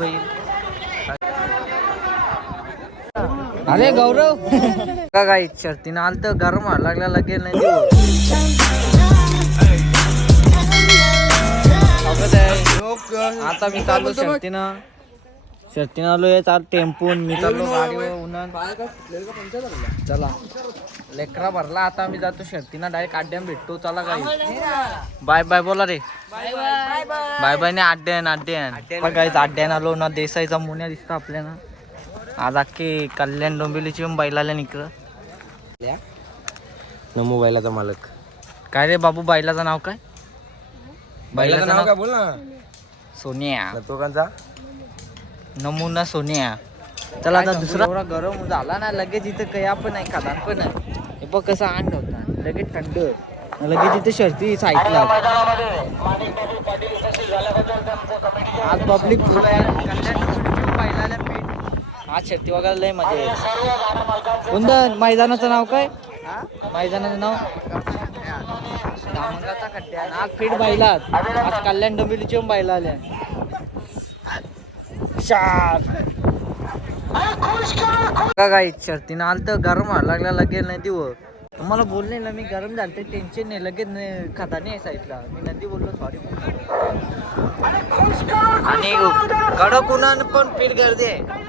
बैल अरे गौरव. का काय शर्तीनं आलं तर गरम लागला लगेच नाही. आता मी चाललो शर्तीनं. शर्तीनं आलो आहे चाल टेम्पून. मी चाललो गाडीवर उन्हात. चला. लेकरा भरला आता मी जातो शर्तीनं डायरेक्ट आड्यान भेटतो. चला काही बाय बाय बोला रे. बाय बाय ने आड्यान आड्यान पण काही आड्यान आलो ना देसाईचा मुन्या दिसतो आपल्याला. आज अख्खे कल्याण डोंबिवलीची पण बैल आल्या इकडं नमो बैलाचा मालक. काय रे बाबू बैलाचं नाव काय? बैलाचं नाव काय बोल ना? सोनिया. दोघांचा? नमुना सोनिया. चला आता दुसरा गरम झाला ना लगेच इथं कया पण नाही खादान पण बघ कसं अंड होता लगेच थंड लगेच इथे शर्ती साईडला आज पब्लिक फुल पीठ आज शर्ती वगैरे लय मजा कोणतं? मैदानाचं नाव काय? मैदानाचं नाव? धामंगाचा खड्ड्या आज पीठ बैलात आज. कल्याण डोंबिवलीची बैला आल्या. का काय शर्तीनं आलं तर गरम व्हायला लागला लगेच नदी वर. तुम्हाला बोलले ना मी गरम झालं तर टेन्शन नाही लगेच खाता नाही साईडला मी नदी बोललो सॉरी आणि कडक उन्हानं पण पीठ गर्दी आहे.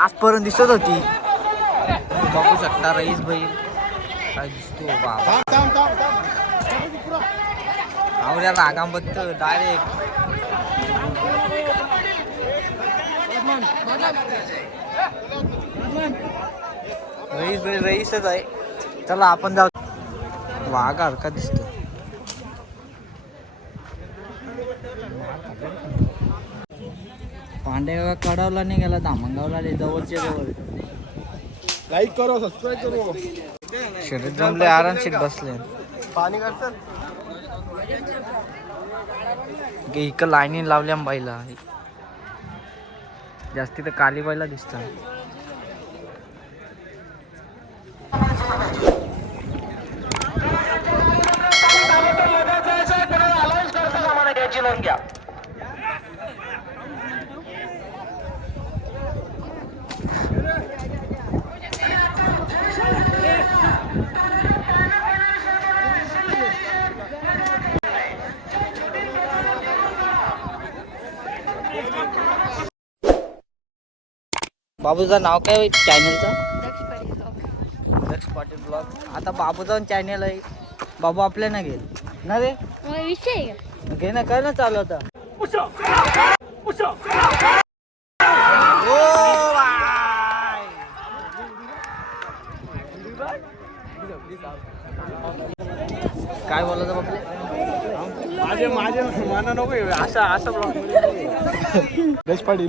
आजपर्यंत पर्यंत दिसत होती. बघू शकता रईस बैल काय दिसतो बाबा. आवड्या रागांबद्दल डायरेक्ट रईस बैल रईसच आहे. चला आपण जाऊ. वाघ हरका दिसतो पांडेगाव कडावला नाही गेला धामणगावला आले जवळच्या जवळ. लाईक करो सबस्क्राईब करो. शरीर जमले आरामशीर बसले. पाणी करतात गे इकडं लाईनी लावल्या बाईला. जास्ती तर काली बाईला दिसतात. बाबूचं नाव काय चॅनलचं दक्ष पाटील ब्लॉग. आता बाबूचा चॅनल आहे. बाबू आपल्या ना घेईल. ना रे? विषय? घे ना काय ना चालू आता. काय बोलायचं बापले माझे माझे माना नको असा असा देश पाटील.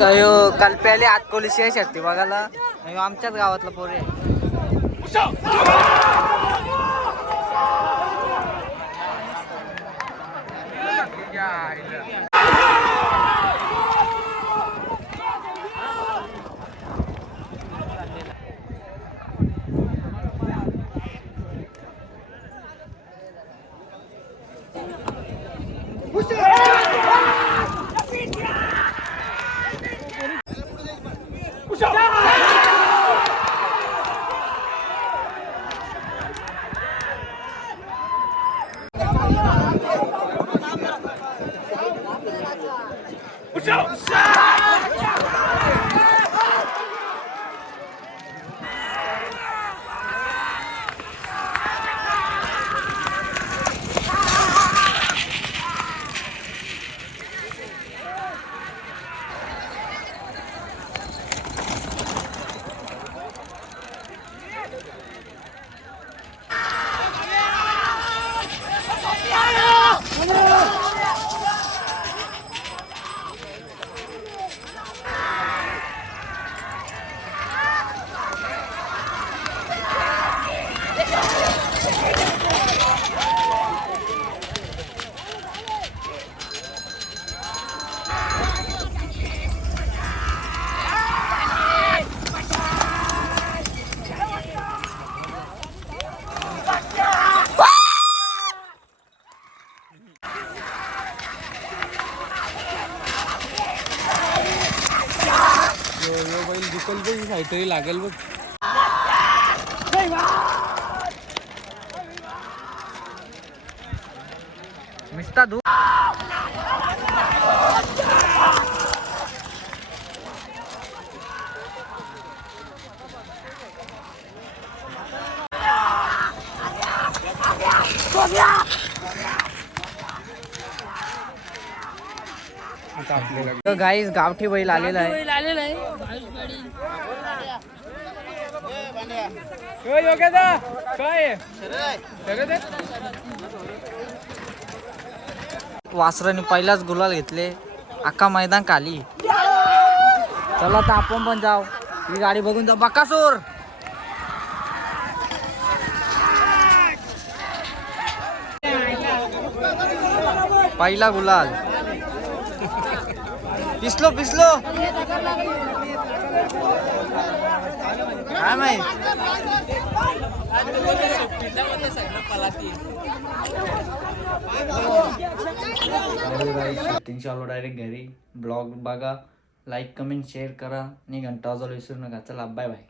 तर ह्यो काल प्याले आत कोलिशी आहे शक्ती बघायला. ह्यो आमच्याच गावातला पोरे आहे. Show! Show! यो यो बैल दुकल बघ काहीतरी लागेल बघ मिस्ता धू आता आपल्याला तर गाईस गावठी बैल आलेला आहे. आलेलं आहे? वासराने पहिलाच गुलाल घेतले. अख्खा मैदान खाली. चला तर आपण पण जाऊ. ही गाडी बघून जाऊ. बकासूर! पहिला गुलाल. पिसलो पिसलो. काय माहीत तीनशे आलो डायरेक्ट घरी. ब्लॉग बघा लाईक कमेंट शेअर करा. आणि घंटा वाजवलं विसरू नका. चला बाय बाय